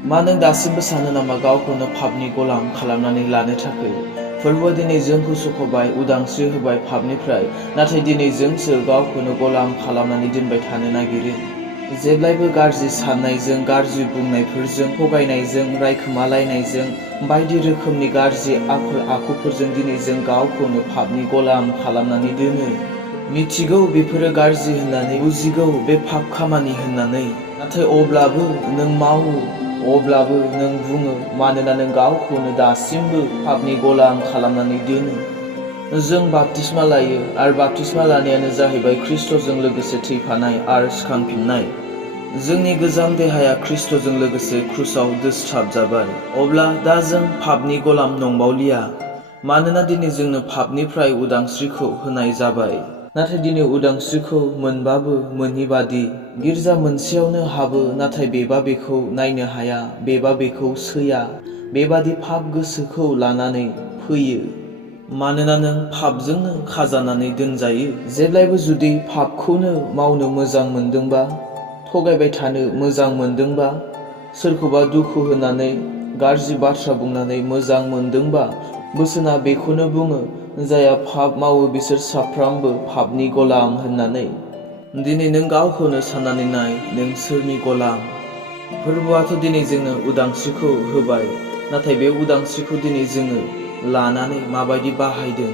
मा नों दासिमबो सानो नामा गावखौनो पापनि गलाम खालामनानै लानो थाखाय? फोरबोआ दिनै जोंखौ सुख'बाय, उदांस्रि होबाय पापनिफ्राय, नाथाय दिनै जोंसो गावखौनो गलाम खालामनानै दोनबाय थानो नागिरो। जेब्लायबो गाज्रि साननायजों, गाज्रि बुंनायफोरजों, थगायनायजों, रायखोमालायनायजों, बायदि रोखोमनि गाज्रि आखल आखुफोरजों दिनै जों गावखौनो पापनि गलाम खालामनानै दोनो। मिथिगौ बेफोरो गाज्रि होननानै, बुजिगौ बे पाप खामानि होननानै, नाथाय अब्लाबो नों मावो, अब्लाबो नों बुङो, मानोना नों गावखौनो दासिमबो पापनि गलाम खालामनानै दोनो। जों बाप्तिस्मा लायो आरो बाप्तिस्मा लानायानो जाहैबाय ख्रिस्ट'जों लोगोसे थैफानाय आरो सिखांफिननाय। जोंनि गोजाम देहाया ख्रिस्ट'जों लोगोसे क्रुसाव दोस्राबजाबाय। अब्ला दा जों पापनि गलाम नंबावलिया, मानोना दिनै जोंनो पापनिफ्राय उदांस्रिखौ होनाय जाबाय। नाथाय दिनै उदांस्रिखौ मोनबाबो मोनिबादि, गिर्जा मोनसेयावनो हाबो नाथाय बेबा बेखौ नायनो हाया, बेबा बेखौ सैया, बेबादि पाप गोसोखौ लानानै फैयो। मानोना नों पापजोंनो खाजानानै दोनजायो। जेब्लायबो जुदि पापखौनो मावनो मोजां मोनदोंबा, थगायबाय थानो मोजां मोनदोंबा, सोरखौबा दुखु होनानै, गाज्रि बाथ्रा बुंनानै मोजां मोनदोंबा, बोसोना बेखौनो बुङो, जायहा पाप मावो बिसोर साफ्रामबो पापनि गलाम होननानै। दिनै नों गावखौनो साननानै नाय, नों सोरनि गलाम? फोरबोआथ' दिनै जोंनो उदांस्रिखौ होबाय, नाथाय बे उदांस्रिखौ दिनै जोङो लानानै माबायदि बाहायदों?